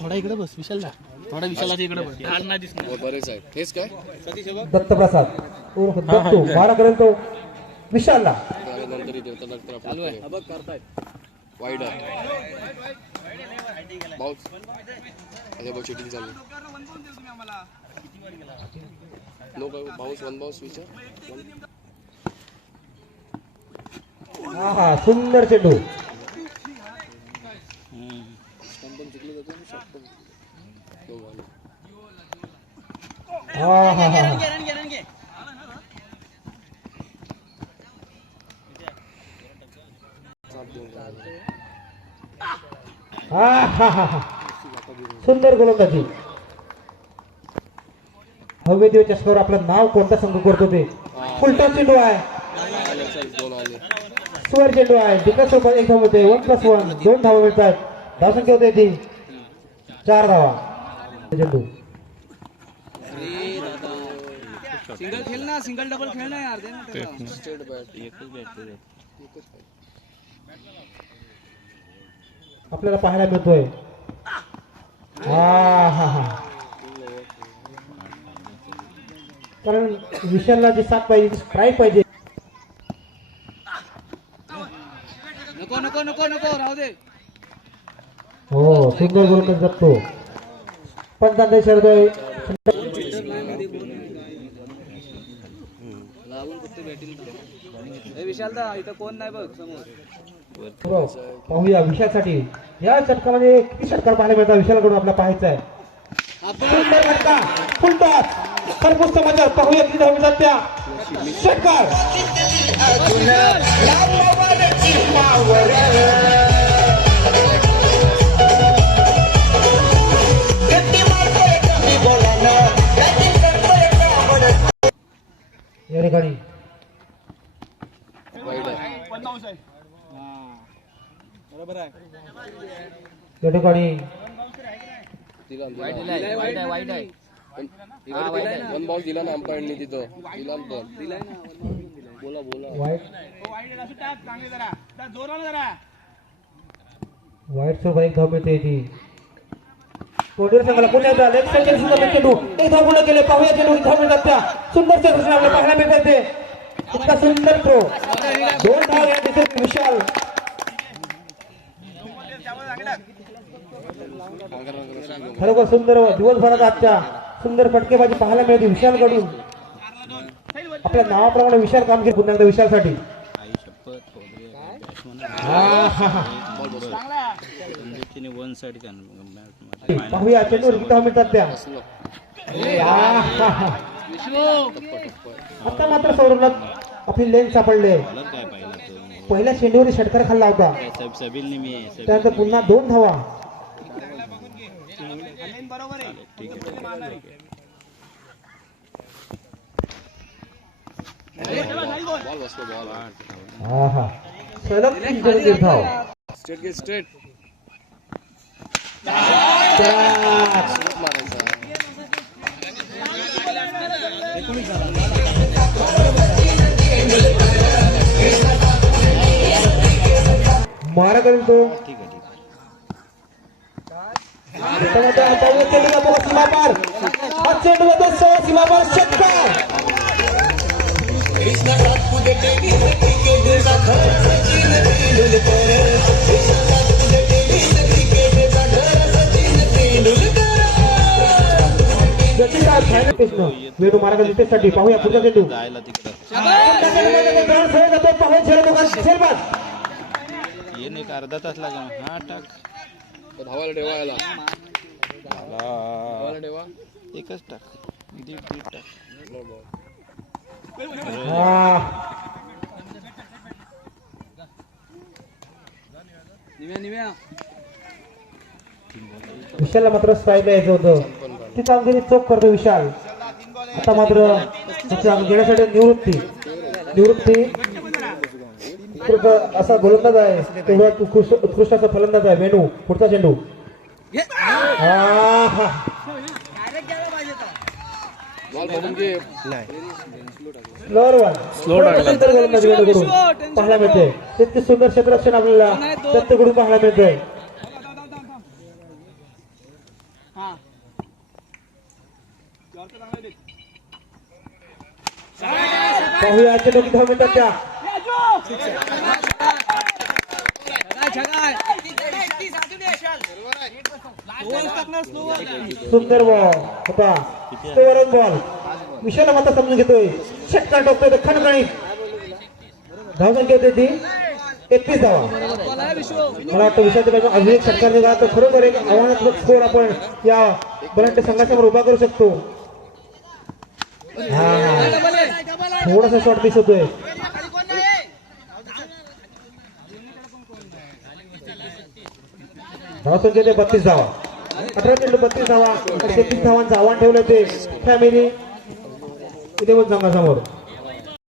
थोडा इकडे बस विशालला, थोडा विशालाच्या इकडे बस. नाही दिसणार. बरेच आहेत. हेच काय दत्तप्रसाद उर्फ दत्तू मारा करेल तो विशालला. नंतर चालू आहे. बघ करतायत. वाईड आहे. बाउन्स. अरे बघ शूटिंग चालू. नो बाउन्स वन बाउन्स विचार. हा हा सुंदर चेंडू. हा हा हा सुंदर गोलंदाजी. हवे देव चषकावर आपलं नाव कोणता संघ करतो ते. फुलटॉस चेंडू आहे. सुवर चेंडू आहे. विकास सोबत 1 धाव होते. 1+1 2 धावा मिळतात. धावसंख्या होते ती 4 धावा. चेंडू सिंगल खेळ ना, सिंगल डबल खेळ ना यार. आपल्याला पाहायला मिळतोय. हा हा हा कारण विशालला जी साथ पाहिजे, स्ट्राईक पाहिजे. नको नको नको नको राहू दे. हो सुंदर गोलंदाज जगतो. पंचांचा शरदोय. विशालदा इथं कोण नाही बघ समोर. पाहूया विशालसाठी या षटकामध्ये किती षटकार पाहायला मिळतात. विशालकडून आपला पाहायचा आहे. सुंदर फटका. फुलटॉस. खरबूज मजा. पाहूया किती धाव मिळतात त्या. षटकार. या ठिकाणी बरोबर आहे. या ठिकाणी वाईट आहे. वन बाउन्स दिला ना अंपायरनी तिथं. दिला पण बोला बोला. वाईट सोबत 1 धाव मिळते ती. कोणत्या संघाला पुन्हा एकदा लेग साईडचे सुंदर चेंडू. 1 धाव पूर्ण केले. पाहूया चेंडू 1 धाव मिळतात त्या. सुंदर चेंडू आपल्याला पाहायला मिळतात ते. इतका सुंदर थ्रो. 2 धाव या दिसत विशाल. खरोखर सुंदर दिवसभरात आजच्या सुंदर फटकेबाजी पाहायला मिळते विशालकडून. आपल्या नावाप्रमाणे विशाल कामगिरी पुन्हा एकदा विशालसाठी. पाहूया चेंडूवर किती धाव मिळतात त्या. आता मात्र सोडून आपली लेन सापडले. पहिल्या चेंडूवर षटकार खाल्ला होता. त्यानंतर पुन्हा 2 धावा. बॉल बसलो बॉल. हा हा सलग 3 धाव. स्ट्रेट गेट स्ट्रेट मारा करेल तो. सीमापार. हा चेंडू जातो सीमापार. षटकार. वेणू मारा साठी. पाहूया पुढचा चेंडू. अर्धा तास लागला. हा टाक धावायला ठेवायला. धावायला ठेवा. एकच टाक. दीड टाक. विशालला मात्र स्ट्राईक द्यायचं होतं. ती कामगिरी चोख करतो विशाल. आता मात्र घेण्यासाठी निवृत्ती असा गोलंदाज आहे. तेवढा उत्कृष्ट असा फलंदाज आहे वेणू. पुढचा चेंडू. पाहायला मिळते. तितके सुंदर क्षेत्ररक्षण आपल्याला दत्तकडून पाहायला मिळतंय. पाहूया चेंडू किती धाव मिळतात त्या सुंदर बॉल होता स्कोअर बॉल विषयाला मात्र समजून घेतोय षटकार टोकतोय खणखणीत धावसंख्या होते ती 31 धावा मला वाटतं विषयाच्या बाजूला अजून एक षटकार निघाला तर खरोखर एक आव्हानात्मक स्कोअर आपण या बलंट संघासमोर उभा करू शकतो थोडासा शॉट मिस होतोय धावसंख्या ते 32 धावा 18 चेंडू 32 धावा 33 धावांचं आव्हान ठेवलं ते फॅमिली इथे पण संघासमोर